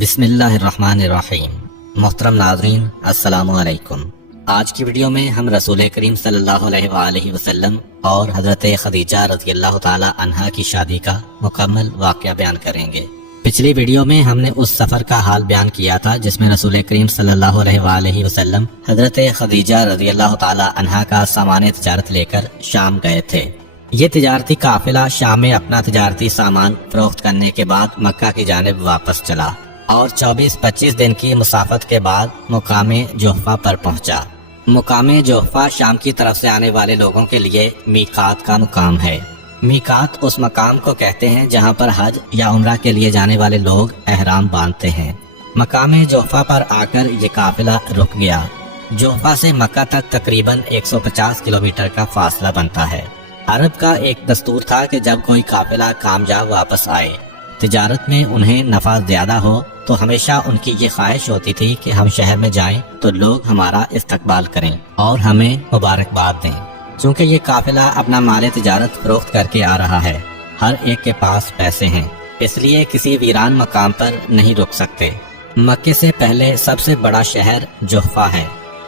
بسم اللہ الرحمن الرحیم۔ محترم ناظرین السلام علیکم۔ آج کی ویڈیو میں ہم رسول کریم صلی اللہ علیہ وآلہ وسلم اور حضرت خدیجہ رضی اللہ تعالی عنہا کی شادی کا مکمل واقعہ بیان کریں گے۔ پچھلی ویڈیو میں ہم نے اس سفر کا حال بیان کیا تھا جس میں رسول کریم صلی اللہ علیہ وآلہ وسلم حضرت خدیجہ رضی اللہ تعالی عنہا کا سامان تجارت لے کر شام گئے تھے۔ یہ تجارتی قافلہ شام میں اپنا تجارتی سامان فروخت کرنے کے بعد مکہ کی جانب واپس چلا اور 24-25 دن کی مسافت کے بعد مقام جحفہ پر پہنچا۔ مقام جحفہ شام کی طرف سے آنے والے لوگوں کے لیے میقات کا مقام ہے۔ میقات اس مقام کو کہتے ہیں جہاں پر حج یا عمرہ کے لیے جانے والے لوگ احرام باندھتے ہیں۔ مقام جحفہ پر آ کر یہ قافلہ رک گیا۔ جحفہ سے مکہ تک تقریباً 150 کلومیٹر کا فاصلہ بنتا ہے۔ عرب کا ایک دستور تھا کہ جب کوئی قافلہ کامیاب واپس آئے، تجارت میں انہیں نفع زیادہ ہو، تو ہمیشہ ان کی یہ خواہش ہوتی تھی کہ ہم شہر میں جائیں تو لوگ ہمارا استقبال کریں اور ہمیں مبارکباد دیں۔ چونکہ یہ قافلہ اپنا مال تجارت فروخت کر کے آ رہا ہے، ہر ایک کے پاس پیسے ہیں، اس لیے کسی ویران مقام پر نہیں رک سکتے۔ مکے سے پہلے سب سے بڑا شہر جحفہ ہے۔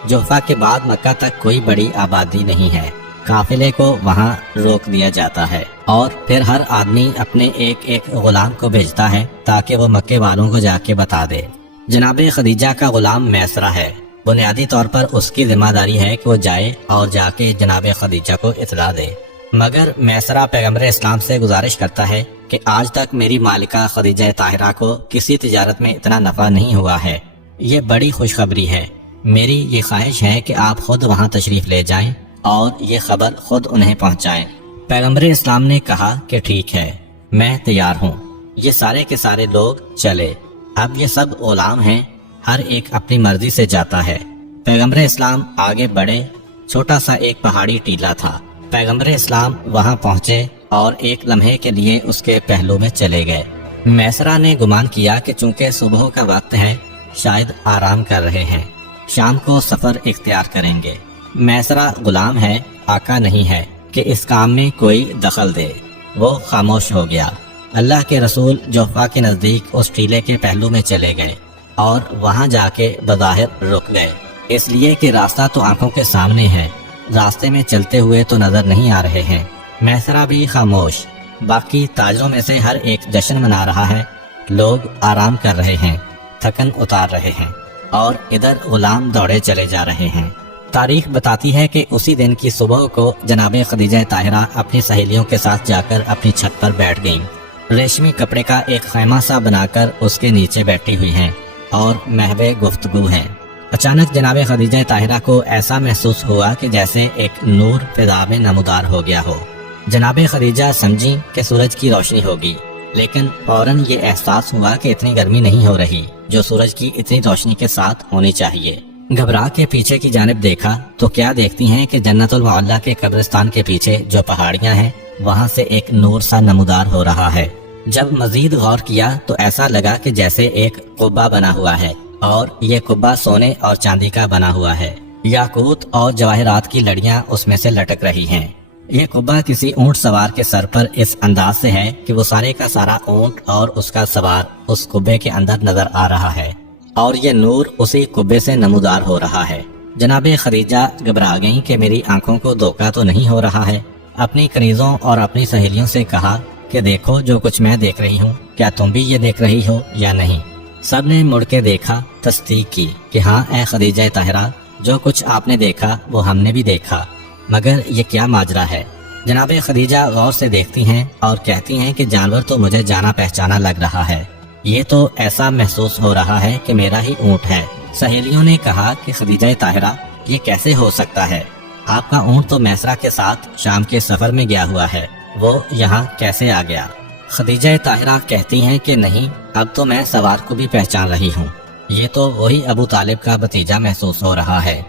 جحفہ کے بعد مکہ تک کوئی بڑی آبادی نہیں ہے۔ قافلے کو وہاں روک دیا جاتا ہے اور پھر ہر آدمی اپنے ایک غلام کو بھیجتا ہے تاکہ وہ مکے والوں کو جا کے بتا دے۔ جناب خدیجہ کا غلام میسرہ ہے۔ بنیادی طور پر اس کی ذمہ داری ہے کہ وہ جائے اور جا کے جناب خدیجہ کو اطلاع دے، مگر میسرہ پیغمبر اسلام سے گزارش کرتا ہے کہ آج تک میری مالکہ خدیجہ طاہرہ کو کسی تجارت میں اتنا نفع نہیں ہوا ہے۔ یہ بڑی خوشخبری ہے۔ میری یہ خواہش ہے کہ آپ خود وہاں تشریف لے جائیں اور یہ خبر خود انہیں پہنچائیں۔ پیغمبر اسلام نے کہا کہ ٹھیک ہے، میں تیار ہوں۔ یہ سارے کے سارے لوگ چلے۔ اب یہ سب غلام ہیں، ہر ایک اپنی مرضی سے جاتا ہے۔ پیغمبر اسلام آگے بڑھے۔ چھوٹا سا ایک پہاڑی ٹیلہ تھا۔ پیغمبر اسلام وہاں پہنچے اور ایک لمحے کے لیے اس کے پہلو میں چلے گئے۔ میسرہ نے گمان کیا کہ چونکہ صبح کا وقت ہے، شاید آرام کر رہے ہیں، شام کو سفر اختیار کریں گے۔ میسرہ غلام ہے، آقا نہیں ہے کہ اس کام میں کوئی دخل دے۔ وہ خاموش ہو گیا۔ اللہ کے رسول جحفہ کے نزدیک اس ٹیلے کے پہلو میں چلے گئے اور وہاں جا کے بظاہر رک گئے، اس لیے کہ راستہ تو آنکھوں کے سامنے ہے، راستے میں چلتے ہوئے تو نظر نہیں آ رہے ہیں۔ میسرہ بھی خاموش۔ باقی تاجروں میں سے ہر ایک جشن منا رہا ہے، لوگ آرام کر رہے ہیں، تھکن اتار رہے ہیں اور ادھر غلام دوڑے چلے جا رہے ہیں۔ تاریخ بتاتی ہے کہ اسی دن کی صبح کو جناب خدیجہ طاہرہ اپنی سہیلیوں کے ساتھ جا کر اپنی چھت پر بیٹھ گئیں۔ ریشمی کپڑے کا ایک خیمہ سا بنا کر اس کے نیچے بیٹھی ہوئی ہیں اور محو گفتگو ہیں۔ اچانک جناب خدیجہ طاہرہ کو ایسا محسوس ہوا کہ جیسے ایک نور فضا میں نمودار ہو گیا ہو۔ جناب خدیجہ سمجھی کہ سورج کی روشنی ہوگی، لیکن فوراً یہ احساس ہوا کہ اتنی گرمی نہیں ہو رہی جو سورج کی اتنی روشنی کے ساتھ ہونی چاہیے۔ گھبرا کے پیچھے کی جانب دیکھا تو کیا دیکھتی ہیں کہ جنت المعلیٰ کے قبرستان کے پیچھے جو پہاڑیاں ہیں وہاں سے ایک نور سا نمودار ہو رہا ہے۔ جب مزید غور کیا تو ایسا لگا کہ جیسے ایک قبہ بنا ہوا ہے اور یہ قبہ سونے اور چاندی کا بنا ہوا ہے۔ یاقوت اور جواہرات کی لڑیاں اس میں سے لٹک رہی ہیں۔ یہ قبہ کسی اونٹ سوار کے سر پر اس انداز سے ہے کہ وہ سارے کا سارا اونٹ اور اس کا سوار اس قبے کے اندر نظر آ رہا ہے اور یہ نور اسی قبے سے نمودار ہو رہا ہے۔ جناب خدیجہ گھبرا گئیں کہ میری آنکھوں کو دھوکہ تو نہیں ہو رہا ہے۔ اپنی کنیزوں اور اپنی سہیلیوں سے کہا کہ دیکھو جو کچھ میں دیکھ رہی ہوں، کیا تم بھی یہ دیکھ رہی ہو یا نہیں؟ سب نے مڑ کے دیکھا، تصدیق کی کہ ہاں اے خدیجہ طاہرہ، جو کچھ آپ نے دیکھا وہ ہم نے بھی دیکھا، مگر یہ کیا ماجرا ہے؟ جناب خدیجہ غور سے دیکھتی ہیں اور کہتی ہیں کہ جانور تو مجھے جانا پہچانا لگ رہا ہے، یہ تو ایسا محسوس ہو رہا ہے کہ میرا ہی اونٹ ہے۔ سہیلیوں نے کہا کہ خدیجہ طاہرہ، یہ کیسے ہو سکتا ہے؟ آپ کا اونٹ تو میسرہ کے ساتھ شام کے سفر میں گیا ہوا ہے، وہ یہاں کیسے آ گیا؟ خدیجہ طاہرہ کہتی ہیں کہ نہیں، اب تو میں سوار کو بھی پہچان رہی ہوں، یہ تو وہی ابو طالب کا بھتیجا محسوس ہو رہا ہے۔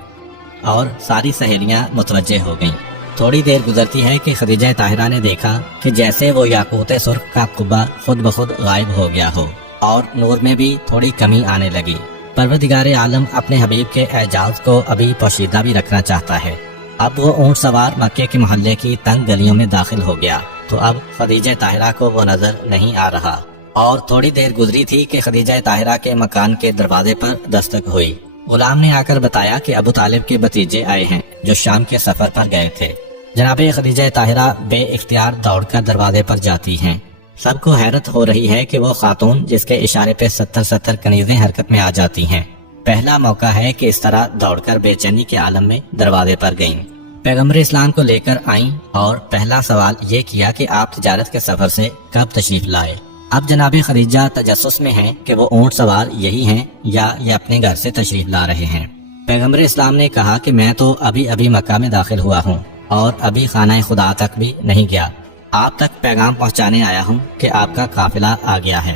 اور ساری سہیلیاں متوجہ ہو گئیں۔ تھوڑی دیر گزرتی ہے کہ خدیجہ طاہرہ نے دیکھا کہ جیسے وہ یاقوت سرخ کا قبہ خود بخود غائب ہو گیا ہو اور نور میں بھی تھوڑی کمی آنے لگی۔ پروردگار عالم اپنے حبیب کے اعجاز کو ابھی پوشیدہ بھی رکھنا چاہتا ہے۔ اب وہ اونٹ سوار مکے کے محلے کی تنگ گلیوں میں داخل ہو گیا تو اب خدیجہ طاہرہ کو وہ نظر نہیں آ رہا اور تھوڑی دیر گزری تھی کہ خدیجہ طاہرہ کے مکان کے دروازے پر دستک ہوئی۔ غلام نے آ کر بتایا کہ ابو طالب کے بھتیجے آئے ہیں جو شام کے سفر پر گئے تھے۔ جناب خدیجہ طاہرہ بے اختیار دوڑ کر دروازے پر جاتی ہیں۔ سب کو حیرت ہو رہی ہے کہ وہ خاتون جس کے اشارے پہ 70 کنیزیں حرکت میں آ جاتی ہیں، پہلا موقع ہے کہ اس طرح دوڑ کر بے چینی کے عالم میں دروازے پر گئیں۔ پیغمبر اسلام کو لے کر آئیں اور پہلا سوال یہ کیا کہ آپ تجارت کے سفر سے کب تشریف لائے۔ اب جناب خدیجہ تجسس میں ہیں کہ وہ اونٹ سوار یہی ہیں یا یہ اپنے گھر سے تشریف لا رہے ہیں۔ پیغمبر اسلام نے کہا کہ میں تو ابھی مکہ میں داخل ہوا ہوں اور ابھی خانہ خدا تک بھی نہیں گیا، آپ تک پیغام پہنچانے آیا ہوں کہ آپ کا قافلہ آ گیا ہے،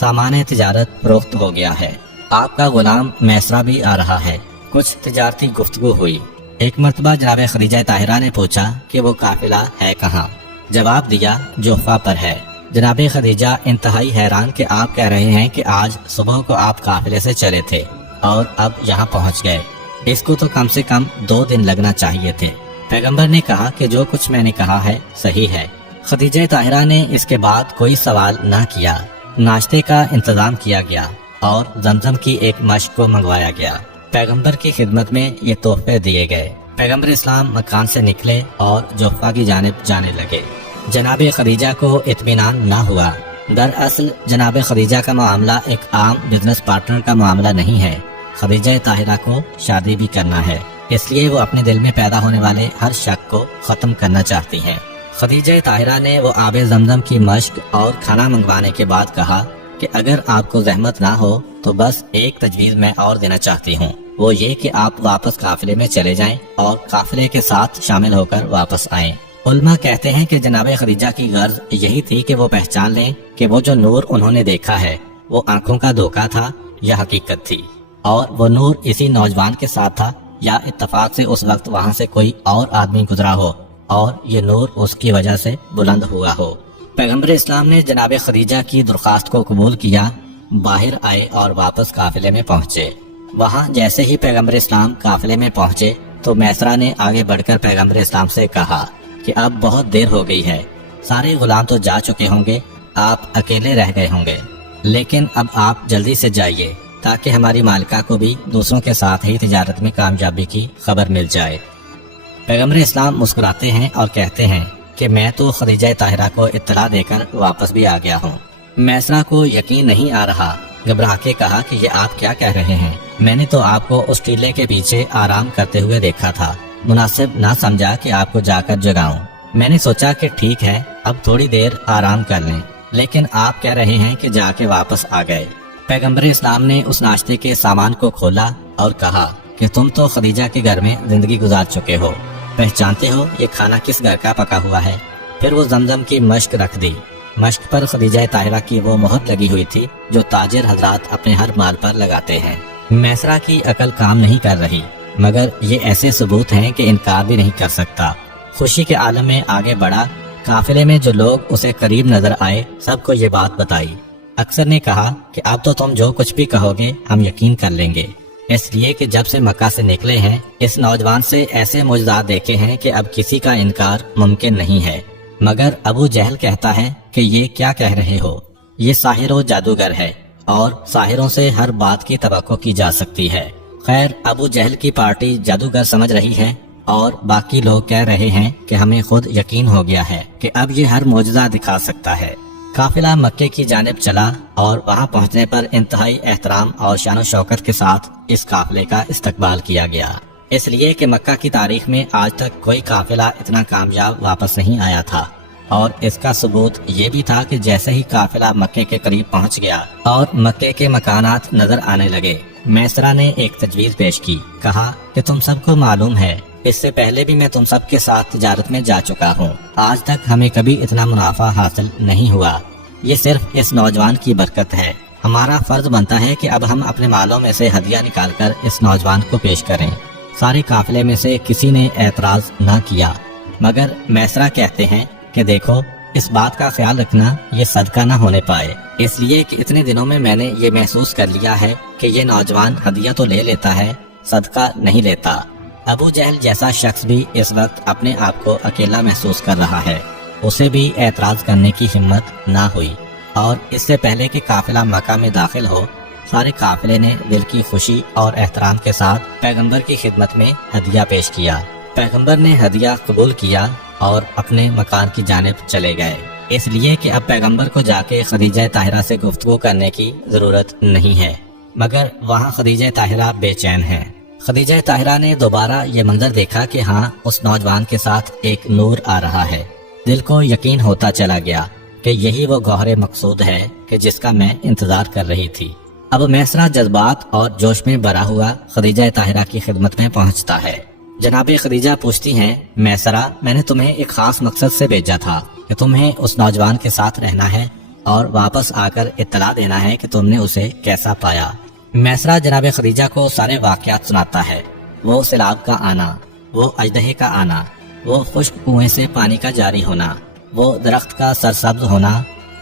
سامان تجارت فروخت ہو گیا ہے، آپ کا غلام میسرہ بھی آ رہا ہے۔ کچھ تجارتی گفتگو ہوئی۔ ایک مرتبہ جناب خدیجہ طاہرہ نے پوچھا کہ وہ قافلہ ہے کہاں؟ جواب دیا جحفہ پر ہے۔ جناب خدیجہ انتہائی حیران کہ آپ کہہ رہے ہیں کہ آج صبح کو آپ قافلے سے چلے تھے اور اب یہاں پہنچ گئے، اس کو تو کم سے کم 2 دن لگنا چاہیے تھے۔ پیغمبر نے کہا کہ جو کچھ میں نے کہا ہے صحیح ہے۔ خدیجہ طاہرہ نے اس کے بعد کوئی سوال نہ کیا۔ ناشتے کا انتظام کیا گیا اور زمزم کی ایک مشق کو منگوایا گیا۔ پیغمبر کی خدمت میں یہ تحفے دیے گئے۔ پیغمبر اسلام مکان سے نکلے اور جحفہ کی جانب جانے لگے۔ جناب خدیجہ کو اطمینان نہ ہوا۔ دراصل جناب خدیجہ کا معاملہ ایک عام بزنس پارٹنر کا معاملہ نہیں ہے، خدیجہ طاہرہ کو شادی بھی کرنا ہے، اس لیے وہ اپنے دل میں پیدا ہونے والے ہر شک کو ختم کرنا چاہتی ہیں۔ خدیجہ طاہرہ نے وہ آب زمزم کی مشق اور کھانا منگوانے کے بعد کہا کہ اگر آپ کو زحمت نہ ہو تو بس ایک تجویز میں اور دینا چاہتی ہوں، وہ یہ کہ آپ واپس قافلے میں چلے جائیں اور قافلے کے ساتھ شامل ہو کر واپس آئیں۔ علماء کہتے ہیں کہ جناب خدیجہ کی غرض یہی تھی کہ وہ پہچان لیں کہ وہ جو نور انہوں نے دیکھا ہے وہ آنکھوں کا دھوکہ تھا یا حقیقت تھی، اور وہ نور اسی نوجوان کے ساتھ تھا یا اتفاق سے اس وقت وہاں سے کوئی اور آدمی گزرا ہو اور یہ نور اس کی وجہ سے بلند ہوا ہو۔ پیغمبر اسلام نے جناب خدیجہ کی درخواست کو قبول کیا، باہر آئے اور واپس قافلے میں پہنچے۔ وہاں جیسے ہی پیغمبر اسلام قافلے میں پہنچے تو میسرہ نے آگے بڑھ کر پیغمبر اسلام سے کہا کہ اب بہت دیر ہو گئی ہے، سارے غلام تو جا چکے ہوں گے، آپ اکیلے رہ گئے ہوں گے، لیکن اب آپ جلدی سے جائیے تاکہ ہماری مالکہ کو بھی دوسروں کے ساتھ ہی تجارت میں کامیابی کی خبر مل جائے۔ پیغمبر اسلام مسکراتے ہیں اور کہتے ہیں کہ میں تو خدیجہ طاہرہ کو اطلاع دے کر واپس بھی آ گیا ہوں۔ میسرہ کو یقین نہیں آ رہا، گھبرا کے کہا کہ یہ آپ کیا کہہ رہے ہیں؟ میں نے تو آپ کو اس ٹیلے کے پیچھے آرام کرتے ہوئے دیکھا تھا، مناسب نہ سمجھا کہ آپ کو جا کر جگاؤں۔ میں نے سوچا کہ ٹھیک ہے اب تھوڑی دیر آرام کر لیں، لیکن آپ کہہ رہے ہیں کہ جا کے واپس آ گئے۔ پیغمبر اسلام نے اس ناشتے کے سامان کو کھولا اور کہا کہ تم تو خدیجہ کے گھر میں زندگی گزار چکے ہو، پہچانتے ہو یہ کھانا کس گھر کا پکا ہوا ہے؟ پھر وہ زمزم کی مشق رکھ دی۔ مشق پر خدیجہ طاہرہ کی وہ مہر لگی ہوئی تھی جو تاجر حضرات اپنے ہر مال پر لگاتے ہیں۔ میسرہ کی عقل کام نہیں کر رہی، مگر یہ ایسے ثبوت ہیں کہ انکار بھی نہیں کر سکتا۔ خوشی کے عالم میں آگے بڑھا، قافلے میں جو لوگ اسے قریب نظر آئے سب کو یہ بات بتائی۔ اکثر نے کہا کہ اب تو تم جو کچھ بھی کہو گے ہم یقین کر لیں گے، اس لیے کہ جب سے مکہ سے نکلے ہیں اس نوجوان سے ایسے معجزات دیکھے ہیں کہ اب کسی کا انکار ممکن نہیں ہے۔ مگر ابو جہل کہتا ہے کہ یہ کیا کہہ رہے ہو، یہ ساحر و جادوگر ہے اور ساحروں سے ہر بات کی توقع کی جا سکتی ہے۔ خیر، ابو جہل کی پارٹی جادوگر سمجھ رہی ہے اور باقی لوگ کہہ رہے ہیں کہ ہمیں خود یقین ہو گیا ہے کہ اب یہ ہر معجزہ دکھا سکتا ہے۔ قافلہ مکے کی جانب چلا اور وہاں پہنچنے پر انتہائی احترام اور شان و شوکت کے ساتھ اس قافلے کا استقبال کیا گیا، اس لیے کہ مکہ کی تاریخ میں آج تک کوئی قافلہ اتنا کامیاب واپس نہیں آیا تھا، اور اس کا ثبوت یہ بھی تھا کہ جیسے ہی قافلہ مکے کے قریب پہنچ گیا اور مکے کے مکانات نظر آنے لگے، میسرہ نے ایک تجویز پیش کی، کہا کہ تم سب کو معلوم ہے اس سے پہلے بھی میں تم سب کے ساتھ تجارت میں جا چکا ہوں، آج تک ہمیں کبھی اتنا منافع حاصل نہیں ہوا، یہ صرف اس نوجوان کی برکت ہے۔ ہمارا فرض بنتا ہے کہ اب ہم اپنے مالوں میں سے ہدیہ نکال کر اس نوجوان کو پیش کریں۔ سارے قافلے میں سے کسی نے اعتراض نہ کیا، مگر میسرہ کہتے ہیں کہ دیکھو اس بات کا خیال رکھنا یہ صدقہ نہ ہونے پائے، اس لیے کہ اتنے دنوں میں میں نے یہ محسوس کر لیا ہے کہ یہ نوجوان ہدیہ تو لے لیتا ہے، صدقہ نہیں لیتا۔ ابو جہل جیسا شخص بھی اس وقت اپنے آپ کو اکیلا محسوس کر رہا ہے، اسے بھی اعتراض کرنے کی ہمت نہ ہوئی، اور اس سے پہلے کہ قافلہ مکہ میں داخل ہو سارے قافلے نے دل کی خوشی اور احترام کے ساتھ پیغمبر کی خدمت میں ہدیہ پیش کیا۔ پیغمبر نے ہدیہ قبول کیا اور اپنے مکان کی جانب چلے گئے، اس لیے کہ اب پیغمبر کو جا کے خدیجہ طاہرہ سے گفتگو کرنے کی ضرورت نہیں ہے، مگر وہاں خدیجہ طاہرہ بے چین ہیں۔ خدیجہ طاہرہ نے دوبارہ یہ منظر دیکھا کہ ہاں اس نوجوان کے ساتھ ایک نور آ رہا ہے۔ دل کو یقین ہوتا چلا گیا کہ یہی وہ گوہر مقصود ہے کہ جس کا میں انتظار کر رہی تھی۔ اب میسرہ جذبات اور جوش میں بھرا ہوا خدیجہ طاہرہ کی خدمت میں پہنچتا ہے۔ جناب خدیجہ پوچھتی ہیں، میسرہ، میں نے تمہیں ایک خاص مقصد سے بھیجا تھا کہ تمہیں اس نوجوان کے ساتھ رہنا ہے اور واپس آ کر اطلاع دینا ہے کہ تم نے اسے کیسا پایا۔ میسرہ جناب خدیجہ کو سارے واقعات سناتا ہے، وہ سیلاب کا آنا، وہ اژدہے کا آنا، وہ خشک کنویں سے پانی کا جاری ہونا، وہ درخت کا سرسبز ہونا،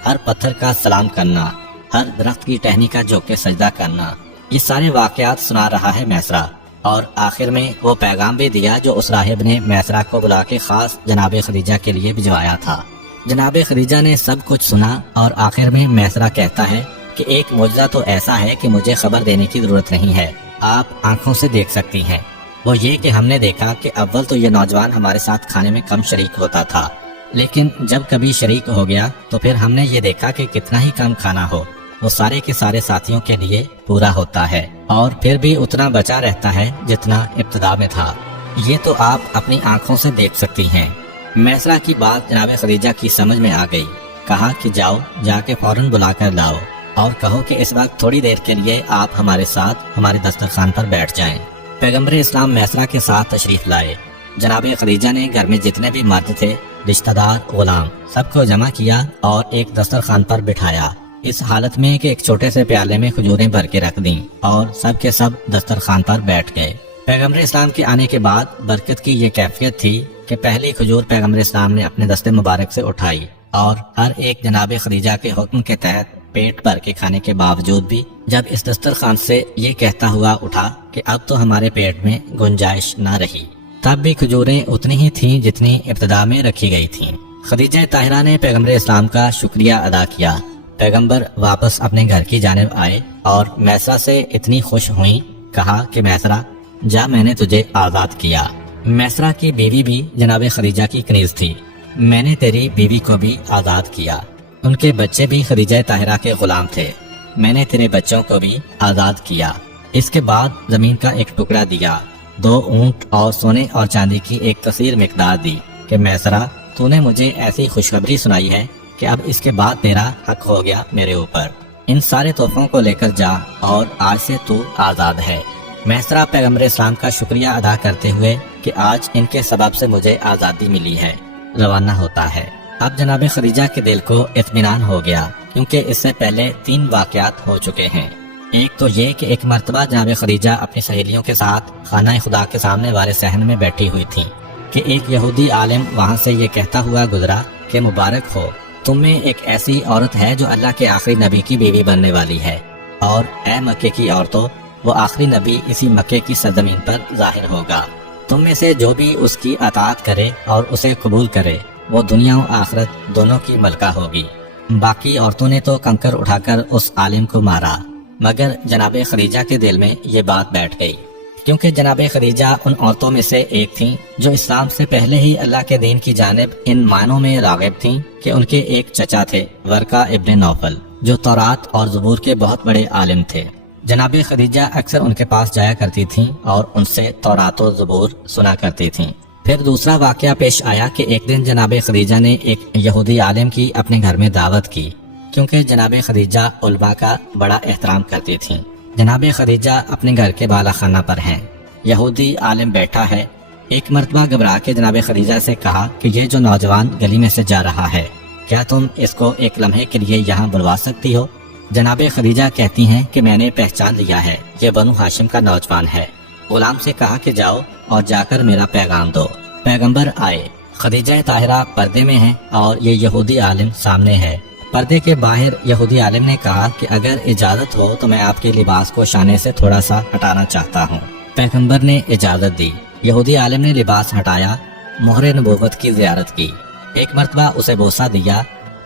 ہر پتھر کا سلام کرنا، ہر درخت کی ٹہنی کا جھک کے سجدہ کرنا، یہ سارے واقعات سنا رہا ہے میسرہ۔ اور آخر میں وہ پیغام بھی دیا جو اس راہب نے میسرہ کو بلا کے خاص جناب خدیجہ کے لیے بھجوایا تھا۔ جناب خدیجہ نے سب کچھ سنا اور آخر میں میسرہ کہتا ہے کہ ایک معجزہ تو ایسا ہے کہ مجھے خبر دینے کی ضرورت نہیں ہے، آپ آنکھوں سے دیکھ سکتی ہیں۔ وہ یہ کہ ہم نے دیکھا کہ اول تو یہ نوجوان ہمارے ساتھ کھانے میں کم شریک ہوتا تھا، لیکن جب کبھی شریک ہو گیا تو پھر ہم نے یہ دیکھا کہ کتنا ہی کم کھانا ہو وہ سارے کے سارے ساتھیوں کے لیے پورا ہوتا ہے، اور پھر بھی اتنا بچا رہتا ہے جتنا ابتدا میں تھا۔ یہ تو آپ اپنی آنکھوں سے دیکھ سکتی ہیں۔ میسرہ کی بات جناب خدیجہ کی سمجھ میں آ گئی، کہا کہ جاؤ، جا کے فوراً بلا کر لاؤ اور کہو کہ اس وقت تھوڑی دیر کے لیے آپ ہمارے ساتھ ہمارے دسترخوان پر بیٹھ جائیں۔ پیغمبر اسلام میسرہ کے ساتھ تشریف لائے۔ جناب خدیجہ نے گھر میں جتنے بھی مرد تھے، رشتہ دار، غلام، سب کو جمع کیا اور ایک دسترخوان پر بٹھایا، اس حالت میں کہ ایک چھوٹے سے پیالے میں کھجوریں بھر کے رکھ دیں اور سب کے سب دسترخوان پر بیٹھ گئے۔ پیغمبر اسلام کے آنے کے بعد برکت کی یہ کیفیت تھی کہ پہلی کھجور پیغمبر اسلام نے اپنے دستے مبارک سے اٹھائی اور ہر ایک جناب خدیجہ کے حکم کے تحت پیٹ بھر کے کھانے کے باوجود بھی جب اس دسترخوان سے یہ کہتا ہوا اٹھا کہ اب تو ہمارے پیٹ میں گنجائش نہ رہی، تب بھی کھجوریں اتنی ہی تھیں جتنی ابتدا میں رکھی گئی تھیں۔ خدیجہ طاہرہ نے پیغمبر اسلام کا شکریہ ادا کیا۔ پیغمبر واپس اپنے گھر کی جانب آئے اور میسرہ سے اتنی خوش ہوئیں، کہا کہ میسرہ جا، میں نے تجھے آزاد کیا۔ میسرہ کی بیوی بھی جناب خدیجہ کی کنیز تھی، میں نے تیری بیوی کو بھی آزاد کیا۔ ان کے بچے بھی خدیجہ طاہرہ کے غلام تھے، میں نے تیرے بچوں کو بھی آزاد کیا۔ اس کے بعد زمین کا ایک ٹکڑا دیا، 2 اونٹ اور سونے اور چاندی کی ایک کثیر مقدار دی کہ میسرہ، تو نے مجھے ایسی خوشخبری سنائی ہے کہ اب اس کے بعد تیرا حق ہو گیا میرے اوپر، ان سارے تحفوں کو لے کر جا اور آج سے تو آزاد ہے۔ میسرہ پیغمبر اسلام کا شکریہ ادا کرتے ہوئے کہ آج ان کے سبب سے مجھے آزادی ملی ہے، روانہ ہوتا ہے۔ اب جناب خدیجہ کے دل کو اطمینان ہو گیا، کیونکہ اس سے پہلے 3 واقعات ہو چکے ہیں۔ ایک تو یہ کہ ایک مرتبہ جناب خدیجہ اپنی سہیلیوں کے ساتھ خانہ خدا کے سامنے والے صحن میں بیٹھی ہوئی تھیں کہ ایک یہودی عالم وہاں سے یہ کہتا ہوا گزرا کہ مبارک ہو، تم میں ایک ایسی عورت ہے جو اللہ کے آخری نبی کی بیوی بننے والی ہے، اور اے مکے کی عورتوں، وہ آخری نبی اسی مکے کی سرزمین پر ظاہر ہوگا۔ تم میں سے جو بھی اس کی اطاعت کرے اور اسے قبول کرے وہ دنیا و آخرت دونوں کی ملکہ ہوگی۔ باقی عورتوں نے تو کنکر اٹھا کر اس عالم کو مارا، مگر جناب خدیجہ کے دل میں یہ بات بیٹھ گئی، کیونکہ جناب خدیجہ ان عورتوں میں سے ایک تھیں جو اسلام سے پہلے ہی اللہ کے دین کی جانب ان معنوں میں راغب تھیں کہ ان کے ایک چچا تھے، ورقہ ابن نوفل، جو تورات اور زبور کے بہت بڑے عالم تھے۔ جناب خدیجہ اکثر ان کے پاس جایا کرتی تھیں اور ان سے تورات و زبور سنا کرتی تھیں۔ پھر دوسرا واقعہ پیش آیا کہ ایک دن جناب خدیجہ نے ایک یہودی عالم کی اپنے گھر میں دعوت کی، کیونکہ جناب خدیجہ علماء کا بڑا احترام کرتی تھیں۔ جناب خدیجہ اپنے گھر کے بالا خانہ پر ہیں، یہودی عالم بیٹھا ہے۔ ایک مرتبہ گھبرا کے جناب خدیجہ سے کہا کہ یہ جو نوجوان گلی میں سے جا رہا ہے، کیا تم اس کو ایک لمحے کے لیے یہاں بلوا سکتی ہو؟ جناب خدیجہ کہتی ہیں کہ میں نے پہچان لیا ہے، یہ بنو ہاشم کا نوجوان ہے۔ غلام سے کہا کہ جاؤ اور جا کر میرا پیغام دو۔ پیغمبر آئے، خدیجہ طاہرہ پردے میں ہیں اور یہ یہودی عالم سامنے ہے۔ پردے کے باہر یہودی عالم نے کہا کہ اگر اجازت ہو تو میں آپ کے لباس کو شانے سے تھوڑا سا ہٹانا چاہتا ہوں۔ پیغمبر نے اجازت دی، یہودی عالم نے لباس ہٹایا، مہر نبوت کی زیارت کی، ایک مرتبہ اسے بوسہ دیا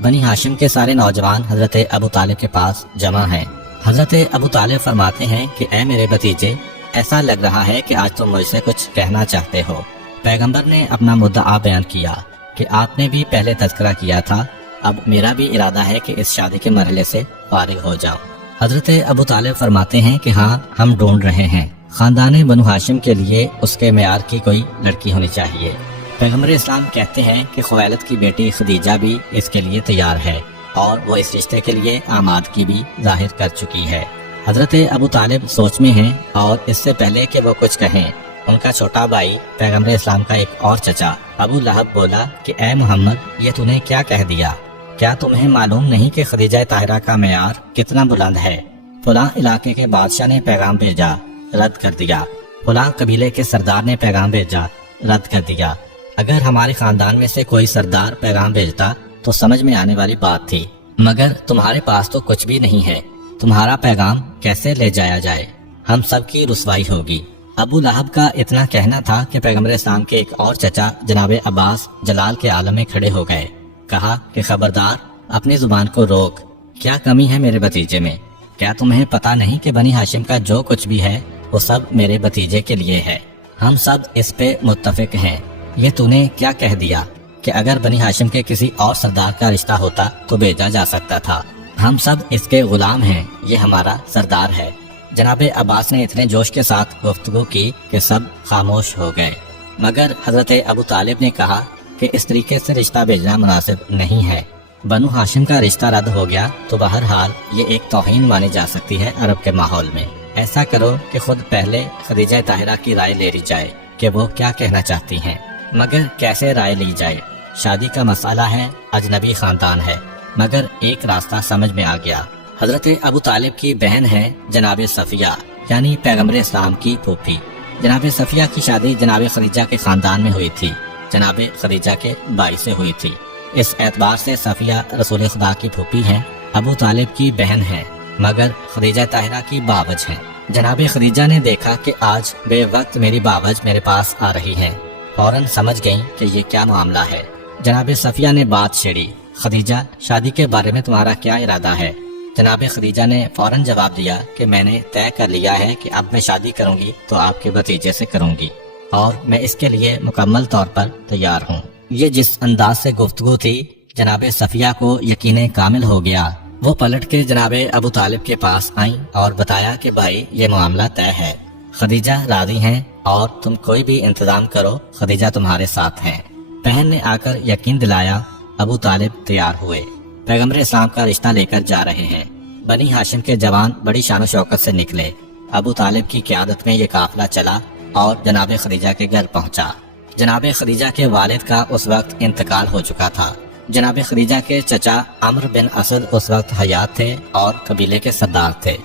بنی ہاشم کے سارے نوجوان حضرت ابو طالب کے پاس جمع ہیں۔ حضرت ابو طالب فرماتے ہیں کہ اے میرے بھتیجے، ایسا لگ رہا ہے کہ آج تم مجھ سے کچھ کہنا چاہتے ہو۔ پیغمبر نے اپنا مدعا بیان کیا کہ آپ نے بھی پہلے تذکرہ کیا تھا، اب میرا بھی ارادہ ہے کہ اس شادی کے مرحلے سے فارغ ہو جاؤ۔ حضرت ابو طالب فرماتے ہیں کہ ہاں، ہم ڈھونڈ رہے ہیں، خاندان بنو ہاشم کے لیے اس کے معیار کی کوئی لڑکی ہونی چاہیے۔ پیغمبر اسلام کہتے ہیں کہ خویلد کی بیٹی خدیجہ بھی اس کے لیے تیار ہے اور وہ اس رشتے کے لیے آمادگی بھی ظاہر کر چکی ہے۔ حضرت ابو طالب سوچ میں ہیں اور اس سے پہلے کہ وہ کچھ کہیں، ان کا چھوٹا بھائی پیغمبر اسلام کا ایک اور چچا ابو لہب بولا کہ اے محمد، یہ تو نے کیا کہہ دیا؟ کیا تمہیں معلوم نہیں کہ خدیجہ طاہرہ کا معیار کتنا بلند ہے؟ فلاں علاقے کے بادشاہ نے پیغام بھیجا، رد کر دیا۔ فلاں قبیلے کے سردار نے پیغام بھیجا، رد کر دیا۔ اگر ہمارے خاندان میں سے کوئی سردار پیغام بھیجتا تو سمجھ میں آنے والی بات تھی، مگر تمہارے پاس تو کچھ بھی نہیں ہے، تمہارا پیغام کیسے لے جایا جائے؟ ہم سب کی رسوائی ہوگی۔ ابو لہب کا اتنا کہنا تھا کہ پیغمبر اسلام کے ایک اور چچا جناب عباس جلال کے عالم میں کھڑے ہو گئے۔ کہا کہ خبردار، اپنی زبان کو روک، کیا کمی ہے میرے بھتیجے میں؟ کیا تمہیں پتا نہیں کہ بنی ہاشم کا جو کچھ بھی ہے وہ سب میرے بھتیجے کے لیے ہے؟ ہم سب اس پہ متفق ہیں۔ یہ تو نے کیا کہہ دیا کہ اگر بنی ہاشم کے کسی اور سردار کا رشتہ ہوتا تو بھیجا جا سکتا تھا؟ ہم سب اس کے غلام ہیں، یہ ہمارا سردار ہے۔ جناب عباس نے اتنے جوش کے ساتھ گفتگو کی کہ سب خاموش ہو گئے، مگر حضرت ابو طالب نے کہا کہ اس طریقے سے رشتہ بھیجنا مناسب نہیں ہے۔ بنو ہاشم کا رشتہ رد ہو گیا تو بہرحال یہ ایک توہین مانی جا سکتی ہے عرب کے ماحول میں۔ ایسا کرو کہ خود پہلے خدیجہ طاہرہ کی رائے لے لی جائے کہ وہ کیا کہنا چاہتی ہیں۔ مگر کیسے رائے لی جائے؟ شادی کا مسئلہ ہے، اجنبی خاندان ہے، مگر ایک راستہ سمجھ میں آ گیا۔ حضرت ابو طالب کی بہن ہے جناب صفیہ، یعنی پیغمبر اسلام کی پھوپھی۔ جناب صفیہ کی شادی جناب خدیجہ کے خاندان میں ہوئی تھی، جناب خدیجہ کے بھائی سے ہوئی تھی۔ اس اعتبار سے صفیہ رسول خدا کی پھوپھی ہیں، ابو طالب کی بہن ہے، مگر خدیجہ طاہرہ کی باوج ہیں۔ جناب خدیجہ نے دیکھا کہ آج بے وقت میری باوج میرے پاس آ رہی ہے، فوراً سمجھ گئیں کہ یہ کیا معاملہ ہے۔ جناب صفیہ نے بات چھیڑی، خدیجہ، شادی کے بارے میں تمہارا کیا ارادہ ہے؟ جناب خدیجہ نے فوراً جواب دیا کہ میں نے طے کر لیا ہے کہ اب میں شادی کروں گی تو آپ کے بھتیجے سے کروں گی، اور میں اس کے لیے مکمل طور پر تیار ہوں۔ یہ جس انداز سے گفتگو تھی، جناب صفیہ کو یقین کامل ہو گیا۔ وہ پلٹ کے جناب ابو طالب کے پاس آئیں اور بتایا کہ بھائی، یہ معاملہ طے ہے، خدیجہ راضی ہیں اور تم کوئی بھی انتظام کرو، خدیجہ تمہارے ساتھ ہیں۔ بہن نے آ کر یقین دلایا، ابو طالب تیار ہوئے، پیغمبر اسلام کا رشتہ لے کر جا رہے ہیں۔ بنی ہاشم کے جوان بڑی شان و شوکت سے نکلے۔ ابو طالب کی قیادت میں یہ قافلہ چلا اور جناب خدیجہ کے گھر پہنچا۔ جناب خدیجہ کے والد کا اس وقت انتقال ہو چکا تھا۔ جناب خدیجہ کے چچا عمرو بن اسد اس وقت حیات تھے اور قبیلے کے سردار تھے۔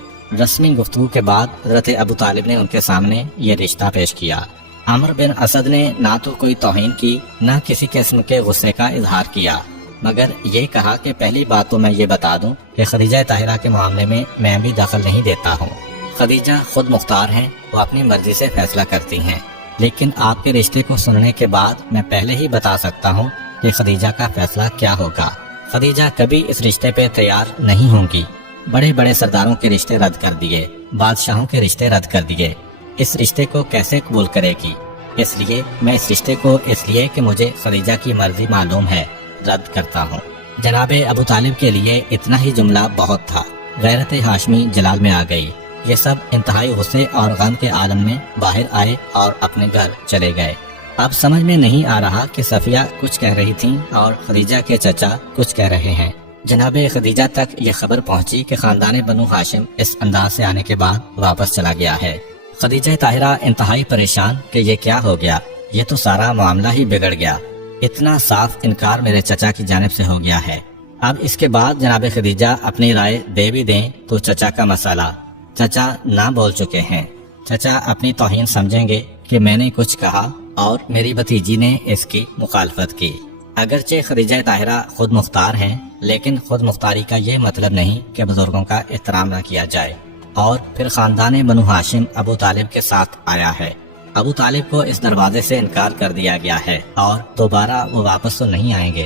رسمی گفتگو کے بعد حضرت ابو طالب نے ان کے سامنے یہ رشتہ پیش کیا۔ عمرو بن اسد نے نہ تو کوئی توہین کی، نہ کسی قسم کے غصے کا اظہار کیا، مگر یہ کہا کہ پہلی بات تو میں یہ بتا دوں کہ خدیجہ طاہرہ کے معاملے میں میں بھی دخل نہیں دیتا ہوں۔ خدیجہ خود مختار ہیں، وہ اپنی مرضی سے فیصلہ کرتی ہیں، لیکن آپ کے رشتے کو سننے کے بعد میں پہلے ہی بتا سکتا ہوں کہ خدیجہ کا فیصلہ کیا ہوگا۔ خدیجہ کبھی اس رشتے پہ تیار نہیں ہوں گی۔ بڑے بڑے سرداروں کے رشتے رد کر دیے، بادشاہوں کے رشتے رد کر دیے، اس رشتے کو کیسے قبول کرے گی؟ اس لیے میں اس رشتے کو اس لیے کہ مجھے خدیجہ کی مرضی معلوم ہے رد کرتا ہوں۔ جناب ابو طالب کے لیے اتنا ہی جملہ بہت تھا۔ غیرت ہاشمی جلال میں آ گئی۔ یہ سب انتہائی غصے اور غم کے عالم میں باہر آئے اور اپنے گھر چلے گئے۔ اب سمجھ میں نہیں آ رہا کہ صفیہ کچھ کہہ رہی تھیں اور خدیجہ کے چچا کچھ کہہ رہے ہیں۔ جناب خدیجہ تک یہ خبر پہنچی کہ خاندان بنو ہاشم اس انداز سے آنے کے بعد واپس چلا گیا ہے۔ خدیجہ طاہرہ انتہائی پریشان کہ یہ کیا ہو گیا، یہ تو سارا معاملہ ہی بگڑ گیا، اتنا صاف انکار میرے چچا کی جانب سے ہو گیا ہے۔ اب اس کے بعد جناب خدیجہ اپنی رائے دے بھی دیں تو چچا کا مسئلہ، چچا نہ بول چکے ہیں، چچا اپنی توہین سمجھیں گے کہ میں نے کچھ کہا اور میری بھتیجی نے اس کی مخالفت کی۔ اگرچہ خدیجہ طاہرہ خود مختار ہیں، لیکن خود مختاری کا یہ مطلب نہیں کہ بزرگوں کا احترام نہ کیا جائے۔ اور پھر خاندان بنو ہاشم ابو طالب کے ساتھ آیا ہے۔ ابو طالب کو اس دروازے سے انکار کر دیا گیا ہے اور دوبارہ وہ واپس تو نہیں آئیں گے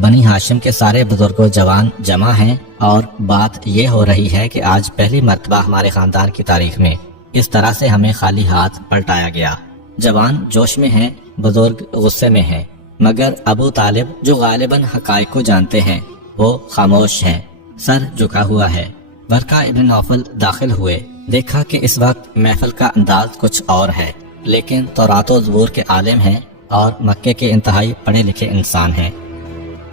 بنی ہاشم کے سارے بزرگ و جوان جمع ہیں اور بات یہ ہو رہی ہے کہ آج پہلی مرتبہ ہمارے خاندان کی تاریخ میں اس طرح سے ہمیں خالی ہاتھ پلٹایا گیا۔ جوان جوش میں ہیں، بزرگ غصے میں ہیں، مگر ابو طالب جو غالباً حقائق کو جانتے ہیں وہ خاموش ہیں، سر جھکا ہوا ہے۔ ورقہ ابن نوفل داخل ہوئے، دیکھا کہ اس وقت محفل کا انداز کچھ اور ہے، لیکن تورات و زبور کے عالم ہیں اور مکے کے انتہائی پڑھے لکھے انسان ہیں۔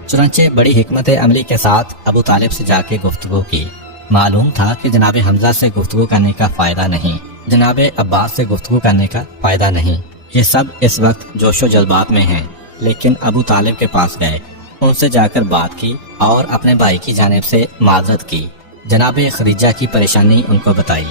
چنانچہ بڑی حکمت عملی کے ساتھ ابو طالب سے جا کے گفتگو کی۔ معلوم تھا کہ جناب حمزہ سے گفتگو کرنے کا فائدہ نہیں، جناب عباس سے گفتگو کرنے کا فائدہ نہیں، یہ سب اس وقت جوش و جذبات میں ہیں۔ لیکن ابو طالب کے پاس گئے، ان سے جا کر بات کی اور اپنے بھائی کی جانب سے معذرت کی۔ جناب خدیجہ کی پریشانی ان کو بتائی،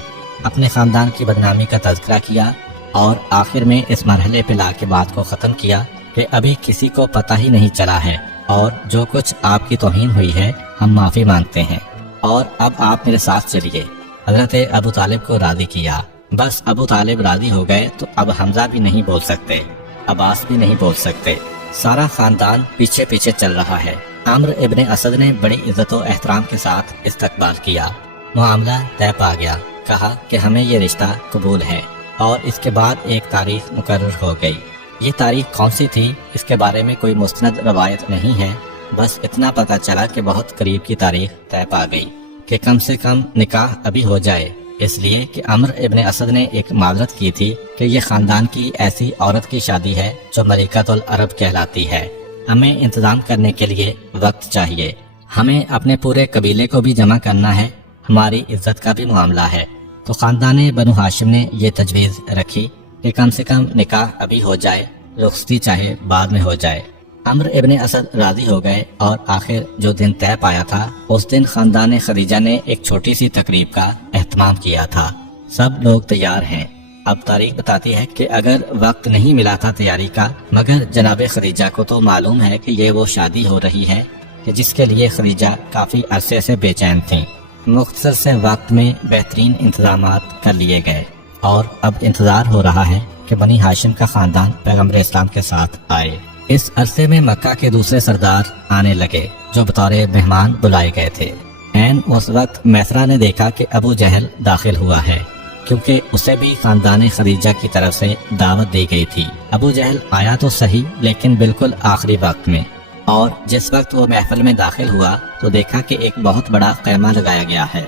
اپنے خاندان کی بدنامی کا تذکرہ کیا اور آخر میں اس مرحلے پہ لا کے بات کو ختم کیا کہ ابھی کسی کو پتہ ہی نہیں چلا ہے اور جو کچھ آپ کی توہین ہوئی ہے ہم معافی مانگتے ہیں اور اب آپ میرے ساتھ چلیے۔ حضرت ابو طالب کو راضی کیا۔ بس ابو طالب راضی ہو گئے تو اب حمزہ بھی نہیں بول سکتے، عباس بھی نہیں بول سکتے، سارا خاندان پیچھے پیچھے چل رہا ہے۔ عمرو ابن اسد نے بڑی عزت و احترام کے ساتھ استقبال کیا، معاملہ طے پا گیا، کہا کہ ہمیں یہ رشتہ قبول ہے اور اس کے بعد ایک تاریخ مقرر ہو گئی۔ یہ تاریخ کون سی تھی اس کے بارے میں کوئی مستند روایت نہیں ہے، بس اتنا پتہ چلا کہ بہت قریب کی تاریخ طے پا گئی کہ کم سے کم نکاح ابھی ہو جائے، اس لیے کہ عمرو ابن اسد نے ایک معذرت کی تھی کہ یہ خاندان کی ایسی عورت کی شادی ہے جو ملکۃ العرب کہلاتی ہے، ہمیں انتظام کرنے کے لیے وقت چاہیے، ہمیں اپنے پورے قبیلے کو بھی جمع کرنا ہے، ہماری عزت کا بھی معاملہ ہے۔ تو خاندان بنو ہاشم نے یہ تجویز رکھی کہ کم سے کم نکاح ابھی ہو جائے، رخصتی چاہے بعد میں ہو جائے۔ عمرو ابن اسد راضی ہو گئے اور آخر جو دن طے پایا تھا اس دن خاندان خدیجہ نے ایک چھوٹی سی تقریب کا اہتمام کیا تھا۔ سب لوگ تیار ہیں۔ اب تاریخ بتاتی ہے کہ اگر وقت نہیں ملا تھا تیاری کا، مگر جناب خدیجہ کو تو معلوم ہے کہ یہ وہ شادی ہو رہی ہے کہ جس کے لیے خدیجہ کافی عرصے سے بے چین تھیں۔ مختصر سے وقت میں بہترین انتظامات کر لیے گئے اور اب انتظار ہو رہا ہے کہ بنی ہاشم کا خاندان پیغمبر اسلام کے ساتھ آئے۔ اس عرصے میں مکہ کے دوسرے سردار آنے لگے جو بطور مہمان بلائے گئے تھے۔ عین اس وقت میسرہ نے دیکھا کہ ابو جہل داخل ہوا ہے، کیونکہ اسے بھی خاندان خدیجہ کی طرف سے دعوت دی گئی تھی۔ ابو جہل آیا تو صحیح لیکن بالکل آخری وقت میں، اور جس وقت وہ محفل میں داخل ہوا تو دیکھا کہ ایک بہت بڑا خیمہ لگایا گیا ہے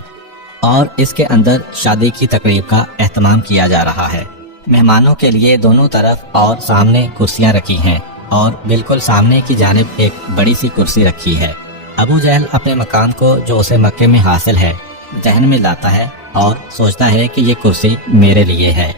اور اس کے اندر شادی کی تقریب کا اہتمام کیا جا رہا ہے۔ مہمانوں کے لیے دونوں طرف اور سامنے کرسیاں رکھی ہیں اور بالکل سامنے کی جانب ایک بڑی سی کرسی رکھی ہے۔ ابو جہل اپنے مقام کو جو اسے مکے میں حاصل ہے ذہن میں لاتا ہے اور سوچتا ہے کہ یہ کرسی میرے لیے ہے،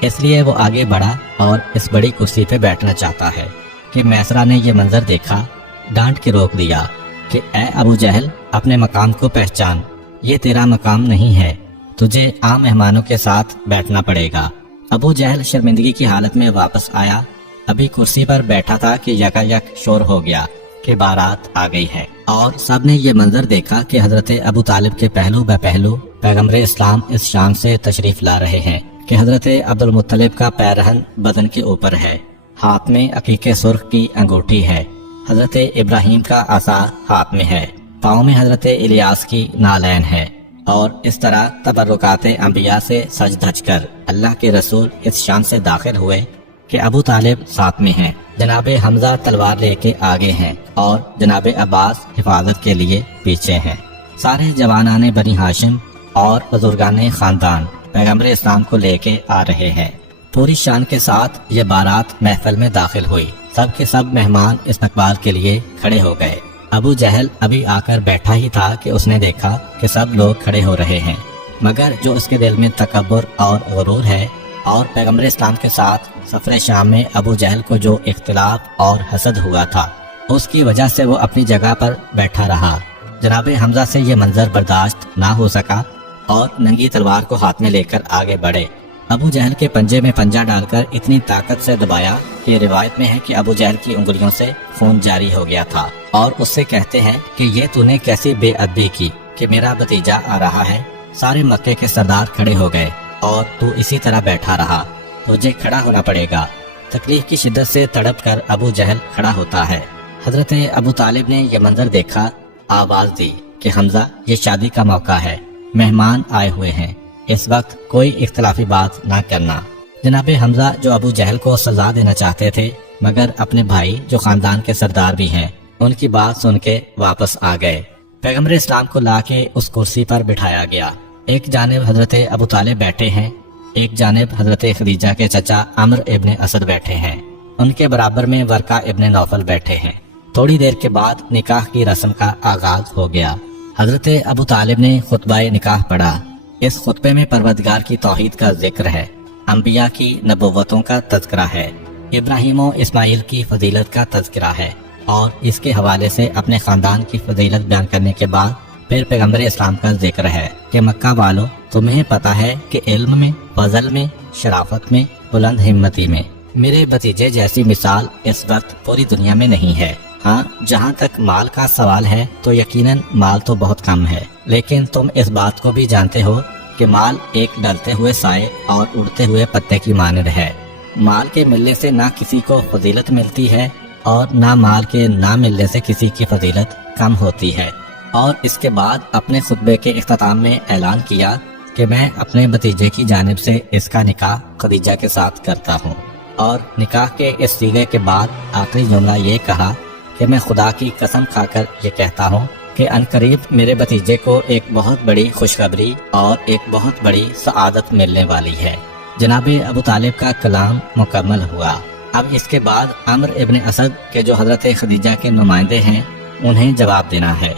اس لیے وہ آگے بڑھا اور اس بڑی کرسی پہ بیٹھنا چاہتا ہے کہ میسرہ نے یہ منظر دیکھا، ڈانٹ کے روک دیا کہ اے ابو جہل، اپنے مقام کو پہچان، یہ تیرا مقام نہیں ہے، تجھے عام مہمانوں کے ساتھ بیٹھنا پڑے گا۔ ابو جہل شرمندگی کی حالت میں واپس آیا، ابھی کرسی پر بیٹھا تھا کہ یکا یک شور ہو گیا کہ بارات آ گئی ہے، اور سب نے یہ منظر دیکھا کہ حضرت ابو طالب کے پہلو بہ پہلو پیغمبر اسلام اس شام سے تشریف لا رہے ہیں کہ حضرت عبد المطلب کا پیرہن بدن کے اوپر ہے، ہاتھ میں عقیق سرخ کی انگوٹھی ہے، حضرت ابراہیم کا عصا ہاتھ میں ہے، پاؤں میں حضرت الیاس کی نالین ہے، اور اس طرح تبرکات انبیاء سے سج دھج کر اللہ کے رسول اس شان سے داخل ہوئے کہ ابو طالب ساتھ میں ہیں، جناب حمزہ تلوار لے کے آگے ہیں اور جناب عباس حفاظت کے لیے پیچھے ہیں۔ سارے جوانان بنی ہاشم اور بزرگان خاندان پیغمبر اسلام کو لے کے آ رہے ہیں۔ پوری شان کے ساتھ یہ بارات محفل میں داخل ہوئی، سب کے سب مہمان استقبال کے لیے کھڑے ہو گئے۔ ابو جہل ابھی آ کر بیٹھا ہی تھا کہ اس نے دیکھا کہ سب لوگ کھڑے ہو رہے ہیں، مگر جو اس کے دل میں تکبر اور غرور ہے اور پیغمبر اسلام کے ساتھ سفر شام میں ابو جہل کو جو اختلاف اور حسد ہوا تھا اس کی وجہ سے وہ اپنی جگہ پر بیٹھا رہا۔ جناب حمزہ سے یہ منظر برداشت نہ ہو سکا اور ننگی تلوار کو ہاتھ میں لے کر آگے بڑھے۔ ابو جہل کے پنجے میں پنجہ ڈال کر اتنی طاقت سے دبایا کہ روایت میں ہے کہ ابو جہل کی انگلیوں سے خون جاری ہو گیا تھا، اور اس سے کہتے ہیں کہ یہ تو نے کیسی بے ادبی کی کہ میرا بھتیجا آ رہا ہے۔ سارے مکے کے سردار کھڑے ہو گئے اور تو اسی طرح بیٹھا رہا، تجھے کھڑا ہونا پڑے گا۔ تکلیف کی شدت سے تڑپ کر ابو جہل کھڑا ہوتا ہے حضرت ابو طالب نے یہ منظر دیکھا، آواز دی کہ حمزہ یہ شادی کا موقع ہے، مہمان آئے ہوئے ہیں، اس وقت کوئی اختلافی بات نہ کرنا۔ جناب حمزہ جو ابو جہل کو سزا دینا چاہتے تھے، مگر اپنے بھائی جو خاندان کے سردار بھی ہیں ان کی بات سن کے واپس آ گئے۔ پیغمبر اسلام کو لا کے اس کرسی پر بٹھایا گیا۔ ایک جانب حضرت ابو طالب بیٹھے ہیں، ایک جانب حضرت خدیجہ کے چچا عمرو ابن اسد بیٹھے ہیں، ان کے برابر میں ورقہ ابن نوفل بیٹھے ہیں۔ تھوڑی دیر کے بعد نکاح کی رسم کا آغاز ہو گیا۔ حضرت ابو طالب نے خطبہ نکاح پڑھا۔ اس خطبے میں پروردگار کی توحید کا ذکر ہے، انبیاء کی نبوتوں کا تذکرہ ہے، ابراہیم و اسماعیل کی فضیلت کا تذکرہ ہے، اور اس کے حوالے سے اپنے خاندان کی فضیلت بیان کرنے کے بعد پھر پیغمبر اسلام کا ذکر ہے کہ مکہ والو تمہیں پتا ہے کہ علم میں، فضل میں، شرافت میں، بلند ہمتی میں میرے بھتیجے جیسی مثال اس وقت پوری دنیا میں نہیں ہے۔ ہاں، جہاں تک مال کا سوال ہے تو یقیناً مال تو بہت کم ہے، لیکن تم اس بات کو بھی جانتے ہو کہ مال ایک ڈلتے ہوئے سائے اور اڑتے ہوئے پتے کی مانند ہے۔ مال کے ملنے سے نہ کسی کو فضیلت ملتی ہے اور نہ مال کے نہ ملنے سے کسی کی فضیلت کم ہوتی ہے۔ اور اس کے بعد اپنے خطبے کے اختتام میں اعلان کیا کہ میں اپنے بھتیجے کی جانب سے اس کا نکاح خدیجہ کے ساتھ کرتا ہوں، اور نکاح کے اس صیغے کے بعد آخری جملہ یہ کہا کہ میں خدا کی قسم کھا کر یہ کہتا ہوں کہ عنقریب میرے بھتیجے کو ایک بہت بڑی خوشخبری اور ایک بہت بڑی سعادت ملنے والی ہے۔ جناب ابو طالب کا کلام مکمل ہوا۔ اب اس کے بعد عمرو ابن اسد کے جو حضرت خدیجہ کے نمائندے ہیں انہیں جواب دینا ہے،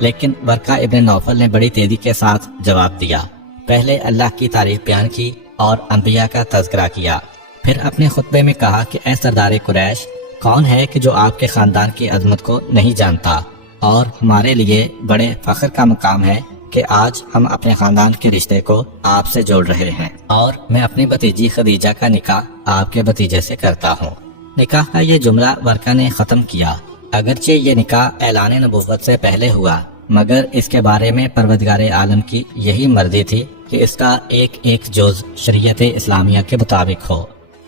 لیکن ورقہ ابن نوفل نے بڑی تیزی کے ساتھ جواب دیا۔ پہلے اللہ کی تعریف بیان کی اور انبیاء کا تذکرہ کیا، پھر اپنے خطبے میں کہا کہ اے سردار قریش، کون ہے کہ جو آپ کے خاندان کی عظمت کو نہیں جانتا، اور ہمارے لیے بڑے فخر کا مقام ہے کہ آج ہم اپنے خاندان کے رشتے کو آپ سے جوڑ رہے ہیں، اور میں اپنی بھتیجی خدیجہ کا نکاح آپ کے بھتیجے سے کرتا ہوں۔ نکاح کا یہ جملہ ورقہ نے ختم کیا۔ اگرچہ یہ نکاح اعلان نبوت سے پہلے ہوا، مگر اس کے بارے میں پروردگار عالم کی یہی مرضی تھی کہ اس کا ایک ایک جز شریعت اسلامیہ کے مطابق ہو۔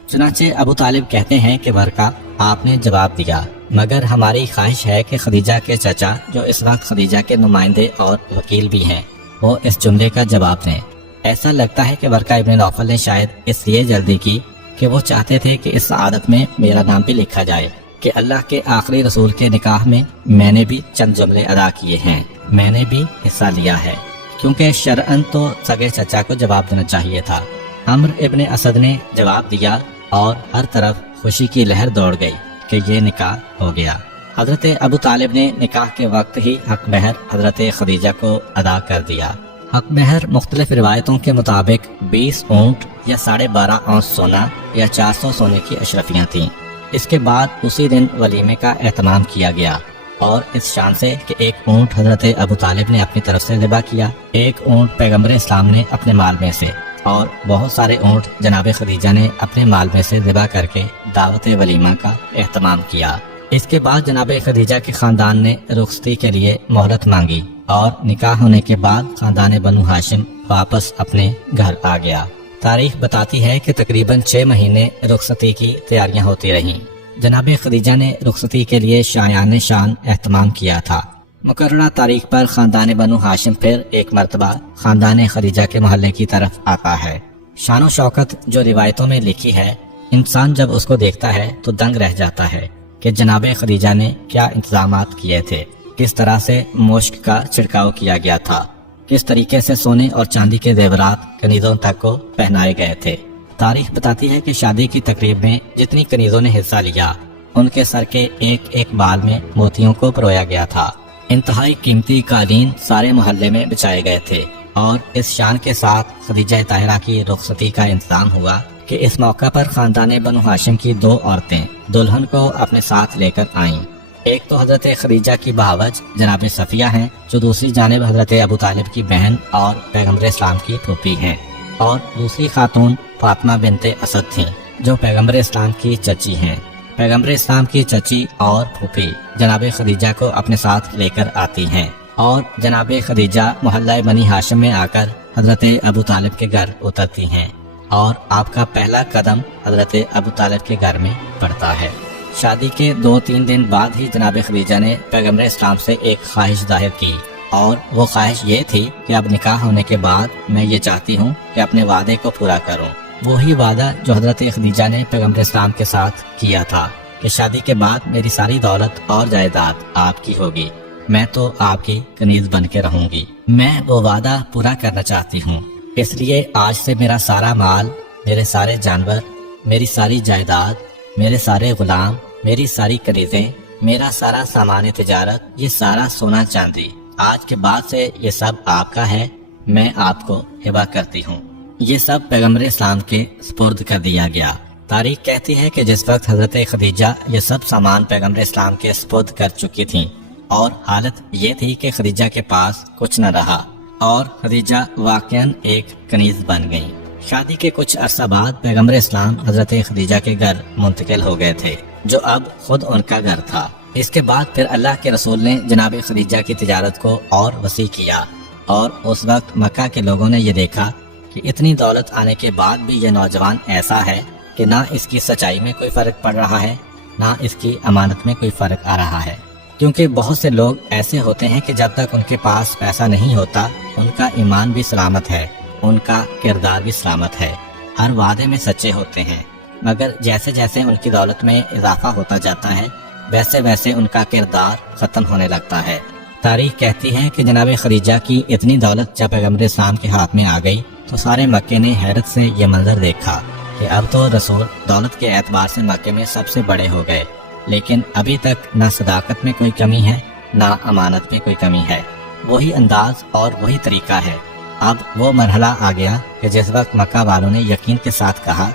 چنانچہ ابو طالب کہتے ہیں کہ ورقہ، آپ نے جواب دیا، مگر ہماری خواہش ہے کہ خدیجہ کے چچا جو اس وقت خدیجہ کے نمائندے اور وکیل بھی ہیں وہ اس جملے کا جواب دیں۔ ایسا لگتا ہے کہ ورقہ ابن نوفل نے شاید اس لیے جلدی کی کہ وہ چاہتے تھے کہ اس سعادت میں میرا نام بھی لکھا جائے کہ اللہ کے آخری رسول کے نکاح میں میں نے بھی چند جملے ادا کیے ہیں، میں نے بھی حصہ لیا ہے، کیونکہ شرعاً تو سگے چچا کو جواب دینا چاہیے تھا۔ عمرو ابن اسد نے جواب دیا اور ہر طرف خوشی کی لہر دوڑ گئی کہ یہ نکاح ہو گیا۔ حضرت ابو طالب نے نکاح کے وقت ہی حق مہر حضرت خدیجہ کو ادا کر دیا۔ حق مہر مختلف روایتوں کے مطابق 20 اونٹ یا 12.5 اونس سونا یا 400 سونے کی اشرفیاں تھیں۔ اس کے بعد اسی دن ولیمے کا اہتمام کیا گیا، اور اس شان سے کہ ایک اونٹ حضرت ابو طالب نے اپنی طرف سے ذبح کیا، ایک اونٹ پیغمبر اسلام نے اپنے مال میں سے، اور بہت سارے اونٹ جناب خدیجہ نے اپنے مال میں سے ذبح کر کے دعوت ولیمہ کا اہتمام کیا۔ اس کے بعد جناب خدیجہ کے خاندان نے رخصتی کے لیے مہلت مانگی، اور نکاح ہونے کے بعد خاندان بنو ہاشم واپس اپنے گھر آ گیا۔ تاریخ بتاتی ہے کہ تقریباً 6 مہینے رخصتی کی تیاریاں ہوتی رہیں۔ جناب خدیجہ نے رخصتی کے لیے شایان شان اہتمام کیا تھا۔ مقررہ تاریخ پر خاندان بنو ہاشم پھر ایک مرتبہ خاندان خدیجہ کے محلے کی طرف آتا ہے۔ شان و شوکت جو روایتوں میں لکھی ہے، انسان جب اس کو دیکھتا ہے تو دنگ رہ جاتا ہے کہ جناب خدیجہ نے کیا انتظامات کیے تھے، کس طرح سے مشک کا چھڑکاؤ کیا گیا تھا، کس طریقے سے سونے اور چاندی کے زیورات کنیزوں تک کو پہنائے گئے تھے۔ تاریخ بتاتی ہے کہ شادی کی تقریب میں جتنی کنیزوں نے حصہ لیا، ان کے سر کے ایک ایک بال میں موتیوں کو پرویا گیا تھا۔ انتہائی قیمتی قالین سارے محلے میں بچھائے گئے تھے، اور اس شان کے ساتھ خدیجہ طاہرہ کی رخصتی کا انتظام ہوا کہ اس موقع پر خاندان بنو ہاشم کی 2 عورتیں دلہن کو اپنے ساتھ لے کر آئیں۔ ایک تو حضرت خدیجہ کی بہاوج جناب صفیہ ہیں، جو دوسری جانب حضرت ابو طالب کی بہن اور پیغمبر اسلام کی پھوپھی ہیں، اور دوسری خاتون فاطمہ بنت اسد تھیں، جو پیغمبر اسلام کی چچی ہیں۔ پیغمبر اسلام کی چچی اور پھوپھی جناب خدیجہ کو اپنے ساتھ لے کر آتی ہیں، اور جناب خدیجہ محلہ بنی ہاشم میں آ کر حضرت ابو طالب کے گھر اترتی ہیں، اور آپ کا پہلا قدم حضرت ابو طالب کے گھر میں پڑتا ہے۔ شادی کے 2-3 دن بعد ہی جناب خدیجہ نے پیغمبر اسلام سے ایک خواہش ظاہر کی، اور وہ خواہش یہ تھی کہ اب نکاح ہونے کے بعد میں یہ چاہتی ہوں کہ اپنے وعدے کو پورا کروں، وہی وعدہ جو حضرت خدیجہ نے پیغمبر اسلام کے ساتھ کیا تھا کہ شادی کے بعد میری ساری دولت اور جائیداد آپ کی ہوگی، میں تو آپ کی کنیز بن کے رہوں گی۔ میں وہ وعدہ پورا کرنا چاہتی ہوں، اس لیے آج سے میرا سارا مال، میرے سارے جانور، میری ساری جائیداد، میرے سارے غلام، میری ساری کنیزیں، میرا سارا سامان تجارت، یہ سارا سونا چاندی آج کے بعد سے یہ سب آپ کا ہے، میں آپ کو ہبہ کرتی ہوں۔ یہ سب پیغمبر اسلام کے سپرد کر دیا گیا۔ تاریخ کہتی ہے کہ جس وقت حضرت خدیجہ یہ سب سامان پیغمبر اسلام کے سپرد کر چکی تھیں، اور حالت یہ تھی کہ خدیجہ کے پاس کچھ نہ رہا، اور خدیجہ واقعاً ایک کنیز بن گئی۔ شادی کے کچھ عرصہ بعد پیغمبر اسلام حضرت خدیجہ کے گھر منتقل ہو گئے تھے، جو اب خود ان کا گھر تھا۔ اس کے بعد پھر اللہ کے رسول نے جناب خدیجہ کی تجارت کو اور وسیع کیا، اور اس وقت مکہ کے لوگوں نے یہ دیکھا کہ اتنی دولت آنے کے بعد بھی یہ نوجوان ایسا ہے کہ نہ اس کی سچائی میں کوئی فرق پڑ رہا ہے، نہ اس کی امانت میں کوئی فرق آ رہا ہے۔ کیونکہ بہت سے لوگ ایسے ہوتے ہیں کہ جب تک ان کے پاس پیسہ نہیں ہوتا، ان کا ایمان بھی سلامت ہے، ان کا کردار بھی سلامت ہے، ہر وعدے میں سچے ہوتے ہیں، مگر جیسے جیسے ان کی دولت میں اضافہ ہوتا جاتا ہے، ویسے ویسے ان کا کردار ختم ہونے لگتا ہے۔ تاریخ کہتی ہے کہ جناب خدیجہ کی اتنی دولت جب پیغمبر اسلام کے ہاتھ میں آ گئی تو سارے مکے نے حیرت سے یہ منظر دیکھا کہ اب تو رسول دولت کے اعتبار سے مکے میں سب سے بڑے ہو گئے، لیکن ابھی تک نہ صداقت میں کوئی کمی ہے، نہ امانت میں کوئی کمی ہے، وہی انداز اور وہی طریقہ ہے۔ اب وہ مرحلہ آ گیا کہ جس وقت مکہ والوں نے یقین کے ساتھ کہا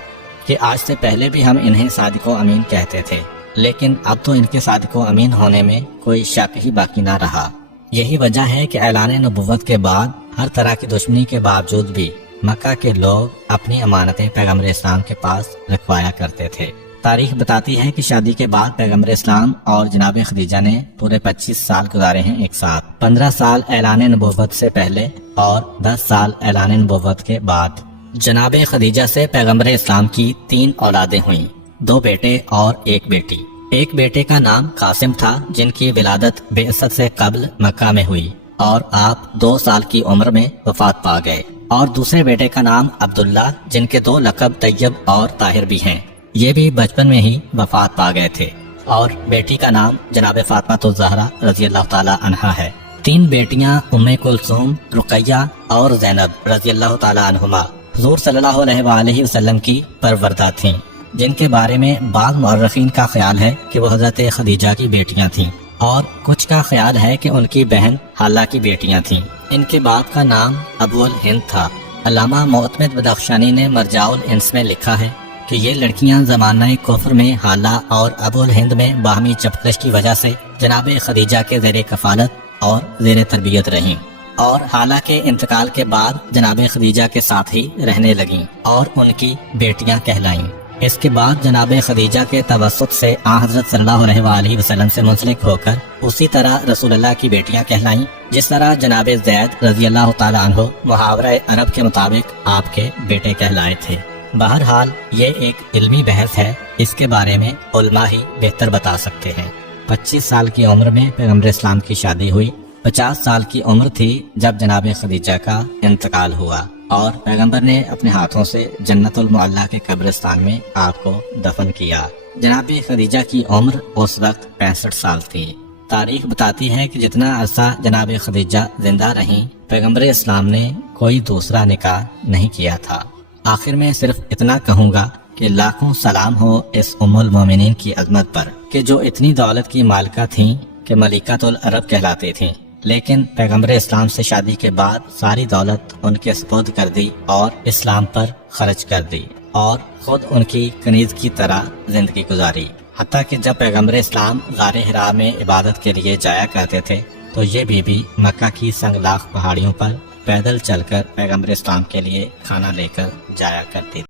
کہ آج سے پہلے بھی ہم انہیں صادق و امین کہتے تھے، لیکن اب تو ان کے صادق و امین ہونے میں کوئی شک ہی باقی نہ رہا۔ یہی وجہ ہے کہ اعلان نبوت کے بعد ہر طرح کی دشمنی کے باوجود بھی مکہ کے لوگ اپنی امانتیں پیغمبر اسلام کے پاس رکھوایا کرتے تھے۔ تاریخ بتاتی ہے کہ شادی کے بعد پیغمبر اسلام اور جناب خدیجہ نے پورے 25 سال گزارے ہیں ایک ساتھ، 15 سال اعلان نبوت سے پہلے اور 10 سال اعلان نبوت کے بعد۔ جناب خدیجہ سے پیغمبر اسلام کی 3 اولادیں ہوئیں، 2 بیٹے اور 1 بیٹی۔ ایک بیٹے کا نام قاسم تھا، جن کی ولادت بعثت سے قبل مکہ میں ہوئی، اور آپ 2 سال کی عمر میں وفات پا گئے، اور دوسرے بیٹے کا نام عبداللہ، جن کے 2 لقب طیب اور طاہر بھی ہیں، یہ بھی بچپن میں ہی وفات پا گئے تھے، اور بیٹی کا نام جناب فاطمہ الزہرا رضی اللہ تعالی عنہا ہے۔ 3 بیٹیاں ام کلثوم، رقیہ اور زینب رضی اللہ تعالی عنہما حضور صلی اللہ علیہ وآلہ وسلم کی پروردہ تھیں، جن کے بارے میں بعض مورخین کا خیال ہے کہ وہ حضرت خدیجہ کی بیٹیاں تھیں، اور کچھ کا خیال ہے کہ ان کی بہن حالہ کی بیٹیاں تھیں۔ ان کے باپ کا نام ابو الہند تھا۔ علامہ معتمد بدخشانی نے مرجع الانس میں لکھا ہے کہ یہ لڑکیاں زمانہ کفر میں حالہ اور ابو الہند میں باہمی چپکش کی وجہ سے جناب خدیجہ کے زیر کفالت اور زیر تربیت رہیں، اور حالہ کے انتقال کے بعد جناب خدیجہ کے ساتھ ہی رہنے لگیں اور ان کی بیٹیاں کہلائیں۔ اس کے بعد جناب خدیجہ کے توسط سے حضرت صلی اللہ علیہ وآلہ وسلم سے منسلک ہو کر اسی طرح رسول اللہ کی بیٹیاں کہلائیں، جس طرح جناب زید رضی اللہ تعالی عنہ محاورہ عرب کے مطابق آپ کے بیٹے کہلائے تھے۔ بہرحال یہ ایک علمی بحث ہے، اس کے بارے میں علماء ہی بہتر بتا سکتے ہیں۔ 25 سال کی عمر میں پیغمبر اسلام کی شادی ہوئی، 50 سال کی عمر تھی جب جناب خدیجہ کا انتقال ہوا، اور پیغمبر نے اپنے ہاتھوں سے جنت المعلیٰ کے قبرستان میں آپ کو دفن کیا۔ جناب خدیجہ کی عمر اس وقت 65 سال تھی۔ تاریخ بتاتی ہے کہ جتنا عرصہ جناب خدیجہ زندہ رہیں، پیغمبر اسلام نے کوئی دوسرا نکاح نہیں کیا تھا۔ آخر میں صرف اتنا کہوں گا کہ لاکھوں سلام ہو اس ام المومنین کی عظمت پر کہ جو اتنی دولت کی مالکہ تھیں کہ ملکۃ العرب کہلاتی تھیں، لیکن پیغمبر اسلام سے شادی کے بعد ساری دولت ان کے سپرد کر دی اور اسلام پر خرچ کر دی، اور خود ان کی کنیز کی طرح زندگی گزاری۔ حتیٰ کہ جب پیغمبر اسلام غار حرا میں عبادت کے لیے جایا کرتے تھے تو یہ بیوی مکہ کی سنگلاخ پہاڑیوں پر پیدل چل کر پیغمبر اسلام کے لیے کھانا لے کر جایا کرتی تھی۔